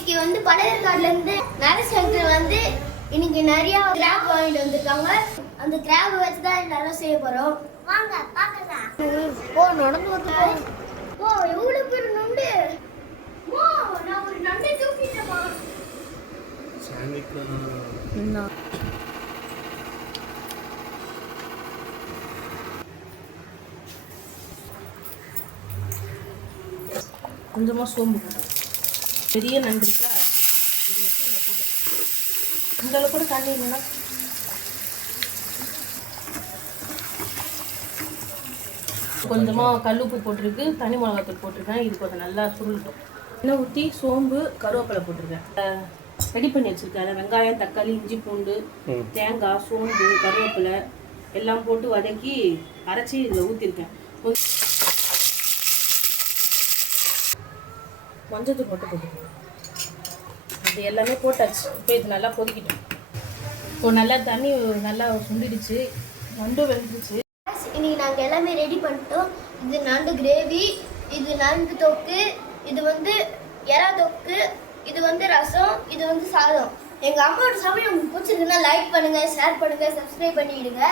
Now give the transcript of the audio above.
இன்னைக்கு வந்து பழையற்காடுலேருந்து நரசங்கர் வந்து இன்னைக்கு நிறைய கிராப் வாங்கிட்டு வந்திருக்காங்க. அந்த கிராப் வச்சு தான் நல்லா செய்ய போறோம். வாங்க பார்க்கலாம். ஓ நடந்து வந்து ஓ எவ்வளவு பேர் நண்டு. ஓ நான் ஒரு நண்டை தூக்கிட்டேமா. சாமிக்கு என்ன கொஞ்சமாக சோம்பு போட்டு பெரிய நண்டு இருக்கா இதை வச்சு இதில் போட்டுக்கலாம். இந்த அளவு கூட தண்ணி இல்லைன்னா கொஞ்சமாக கல்லுப்பு போட்டிருக்கு, தனி மிளகாத்தூள் போட்டிருக்கேன். இது கொஞ்சம் நல்லா சுருளட்டும். எண்ணெய் ஊற்றி சோம்பு கருவேப்பிலை போட்டிருக்கேன். ரெடி பண்ணி வச்சுருக்கேன். அதில் வெங்காயம், தக்காளி, இஞ்சி, பூண்டு, தேங்காய், சோம்பு, கருவேப்பிலை எல்லாம் போட்டு வதக்கி அரைச்சி இதில் ஊற்றிருக்கேன். மஞ்சத்தூள் போட்டுக்கணும். இது எல்லாமே போட்டாச்சு. இப்போ இது நல்லா கொதிக்கிட்டோம். இப்போ நல்லா தண்ணி நல்லா சுண்டிடுச்சு, நண்டு வெந்துடுச்சு. இன்னைக்கு நாங்கள் எல்லாமே ரெடி பண்ணிட்டோம். இது நண்டு கிரேவி, இது நண்டு தொக்கு, இது வந்து எறா தொக்கு, இது வந்து ரசம், இது வந்து சாதம். எங்கள் அம்மாவோட சமையல் உங்களுக்கு பிடிச்சிருக்குன்னா லைக் பண்ணுங்கள், ஷேர் பண்ணுங்கள், சப்ஸ்கிரைப் பண்ணிவிடுங்க.